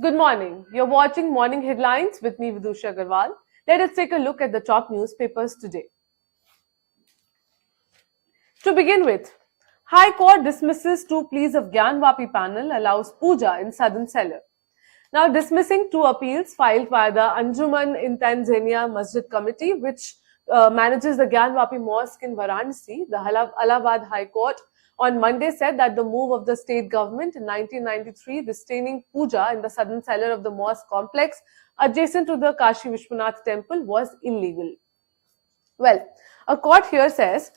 Good morning. You're watching Morning Headlines with me, Vidusha Agarwal. Let us take a look at the top newspapers today. To begin with, High Court dismisses two pleas of Gyanvapi panel, allows puja in Southern Cellar. Now, dismissing two appeals filed by the Anjuman in Tanzania Masjid Committee, which manages the Gyanvapi Mosque in Varanasi, the Allahabad High Court on Monday said that the move of the state government in 1993 restraining puja in the southern cellar of the mosque complex adjacent to the Kashi Vishwanath temple was illegal. Well, a court here says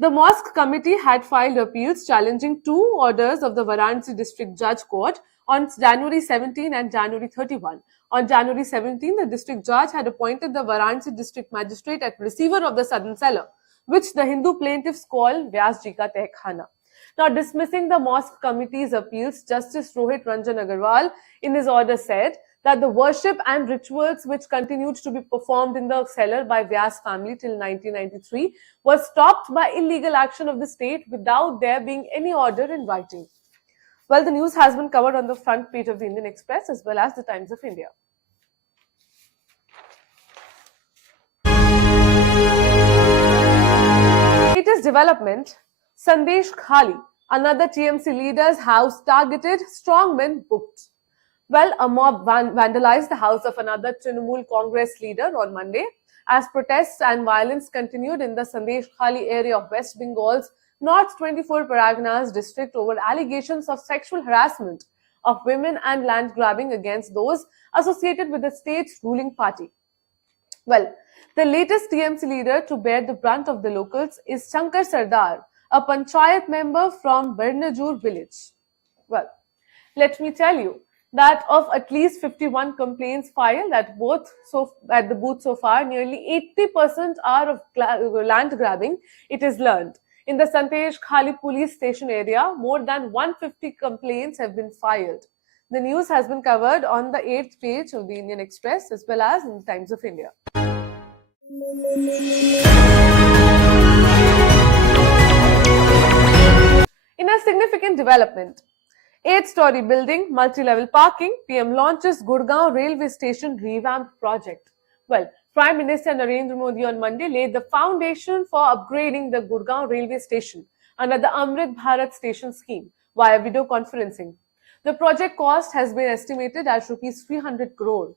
the mosque committee had filed appeals challenging two orders of the Varanasi District Judge Court on January 17 and January 31. On January 17, the district judge had appointed the Varanasi district magistrate as receiver of the southern cellar, which the Hindu plaintiffs call Vyasji ka Tehkhana. Now, dismissing the mosque committee's appeals, Justice Rohit Ranjan Agarwal in his order said that the worship and rituals which continued to be performed in the cellar by Vyas family till 1993 was stopped by illegal action of the state without there being any order in writing. Well, the news has been covered on the front page of the Indian Express as well as the Times of India. Latest development, Sandesh Khali, another TMC leader's house targeted, strongmen booked. Well, a mob vandalized the house of another Trinamool Congress leader on Monday as protests and violence continued in the Sandesh Khali area of West Bengal's North 24 Parganas district over allegations of sexual harassment of women and land grabbing against those associated with the state's ruling party. Well, the latest TMC leader to bear the brunt of the locals is Shankar Sardar, a panchayat member from Bernajur village. Well, let me tell you that of at least 51 complaints filed at the booth so far, nearly 80% are of land grabbing, it is learned. In the Sandesh Khali police station area, more than 150 complaints have been filed. The news has been covered on the 8th page of the Indian Express as well as in the Times of India. In a significant development, 8-story building, multi-level parking, PM launches Gurgaon railway station revamp project. Well, Prime Minister Narendra Modi on Monday laid the foundation for upgrading the Gurgaon railway station under the Amrit Bharat station scheme via video conferencing. The project cost has been estimated at rupees 300 crore.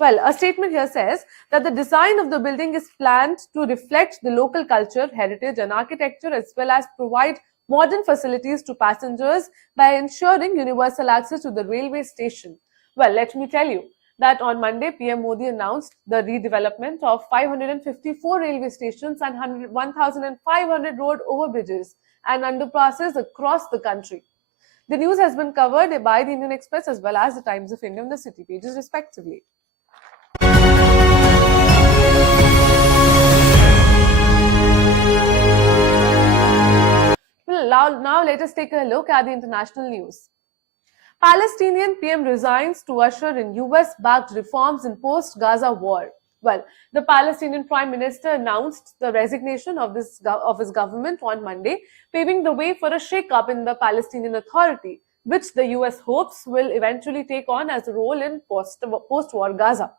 Well, a statement here says that the design of the building is planned to reflect the local culture, heritage and architecture as well as provide modern facilities to passengers by ensuring universal access to the railway station. Well, let me tell you that on Monday, PM Modi announced the redevelopment of 554 railway stations and 1,500 road overbridges and underpasses across the country. The news has been covered by the Indian Express as well as the Times of India on the city pages respectively. Now let us take a look at the international news. Palestinian PM resigns to usher in US-backed reforms in post-Gaza war. Well, the Palestinian Prime Minister announced the resignation of his government on Monday, paving the way for a shake-up in the Palestinian Authority, which the US hopes will eventually take on as a role in post-war Gaza.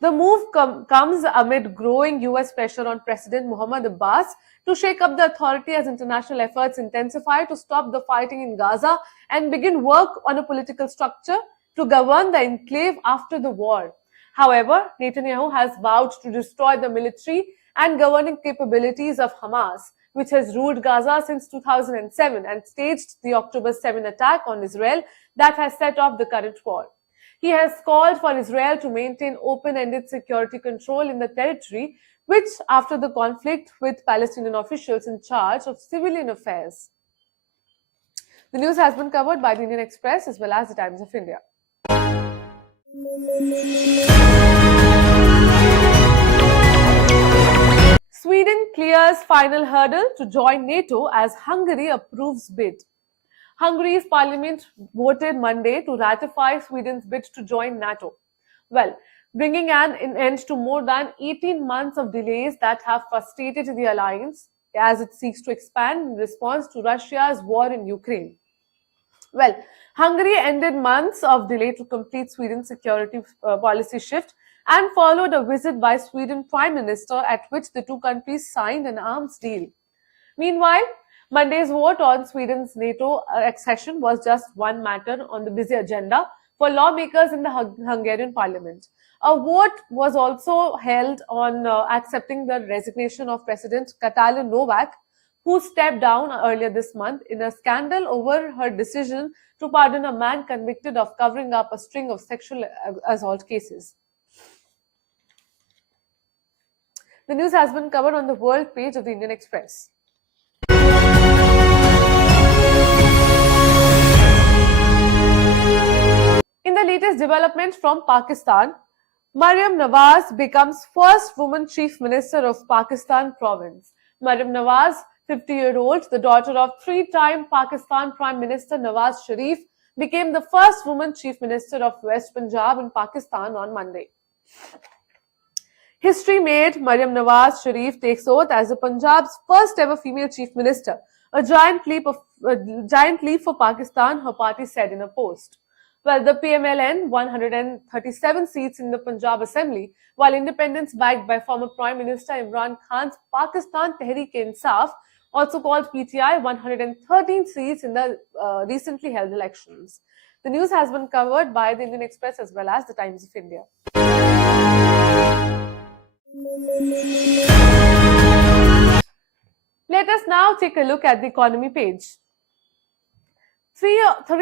The move comes amid growing US pressure on President Mohammed Abbas to shake up the authority as international efforts intensify to stop the fighting in Gaza and begin work on a political structure to govern the enclave after the war. However, Netanyahu has vowed to destroy the military and governing capabilities of Hamas, which has ruled Gaza since 2007 and staged the October 7 attack on Israel that has set off the current war. He has called for Israel to maintain open-ended security control in the territory, which after the conflict with Palestinian officials in charge of civilian affairs. The news has been covered by the Indian Express as well as the Times of India. Sweden clears final hurdle to join NATO as Hungary approves bid. Hungary's parliament voted Monday to ratify Sweden's bid to join NATO. Well, bringing an end to more than 18 months of delays that have frustrated the alliance as it seeks to expand in response to Russia's war in Ukraine. Well, Hungary ended months of delay to complete Sweden's security policy shift and followed a visit by Sweden Prime Minister at which the two countries signed an arms deal. Meanwhile, Monday's vote on Sweden's NATO accession was just one matter on the busy agenda for lawmakers in the Hungarian parliament. A vote was also held on accepting the resignation of President Katalin Novak, who stepped down earlier this month in a scandal over her decision to pardon a man convicted of covering up a string of sexual assault cases. The news has been covered on the world page of the Indian Express. In the latest development from Pakistan, Maryam Nawaz becomes first woman chief minister of Pakistan province. Maryam Nawaz, 50-year-old, the daughter of three-time Pakistan Prime Minister Nawaz Sharif, became the first woman chief minister of West Punjab in Pakistan on Monday. History made Maryam Nawaz Sharif takes oath as the Punjab's first ever female chief minister, a giant leap for Pakistan, her party said in a post. Well, the PMLN 137 seats in the Punjab Assembly, while independents backed by former Prime Minister Imran Khan's Pakistan Tehreek-e-Insaf, also called PTI, 113 seats in the recently held elections. The news has been covered by the Indian Express as well as the Times of India. Let us now take a look at the economy page. Three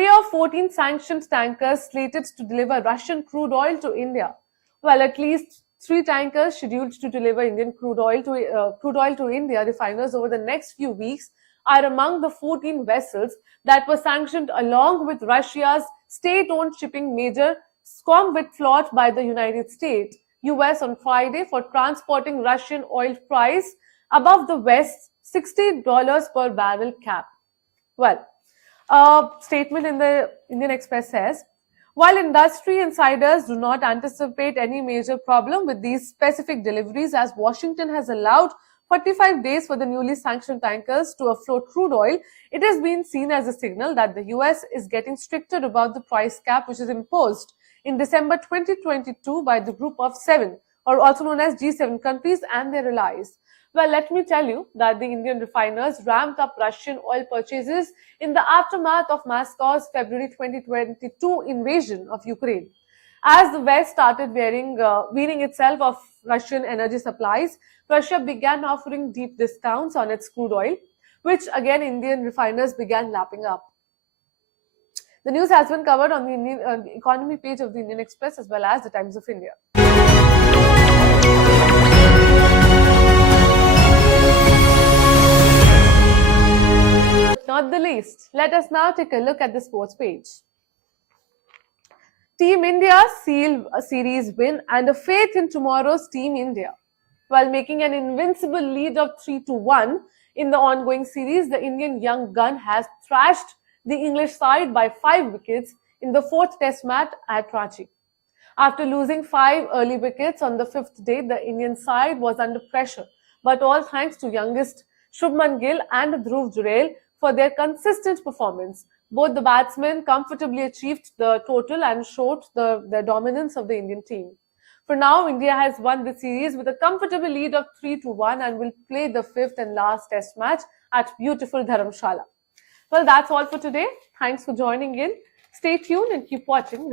of 14 sanctioned tankers slated to deliver Russian crude oil to India, while at least 3 tankers scheduled to deliver Indian crude oil to India refiners over the next few weeks are among the 14 vessels that were sanctioned along with Russia's state-owned shipping major Skomvitflot by the United States, US on Friday for transporting Russian oil price above the West's $60 per barrel cap. Well, a statement in the Indian Express says, while industry insiders do not anticipate any major problem with these specific deliveries, as Washington has allowed 45 days for the newly sanctioned tankers to afloat crude oil, it has been seen as a signal that the US is getting stricter about the price cap which is imposed in December 2022 by the Group of 7, or also known as G7 countries and their allies. Well, let me tell you that the Indian refiners ramped up Russian oil purchases in the aftermath of Moscow's February 2022 invasion of Ukraine. As the West started weaning itself of Russian energy supplies, Russia began offering deep discounts on its crude oil, which again Indian refiners began lapping up. The news has been covered on the economy page of the Indian Express as well as the Times of India. Not the least, let us now take a look at the sports page. Team India sealed a series win and a faith in tomorrow's Team India. While making an invincible lead of 3-1 in the ongoing series, the Indian young gun has thrashed the English side by 5 wickets in the 4th test match at Ranchi. After losing 5 early wickets on the 5th day, the Indian side was under pressure, but all thanks to youngest Shubman Gill and Dhruv Jurel for their consistent performance. Both the batsmen comfortably achieved the total and showed the dominance of the Indian team. For now, India has won the series with a comfortable lead of 3-1 and will play the 5th and last test match at beautiful Dharamshala. Well, that's all for today. Thanks for joining in. Stay tuned and keep watching.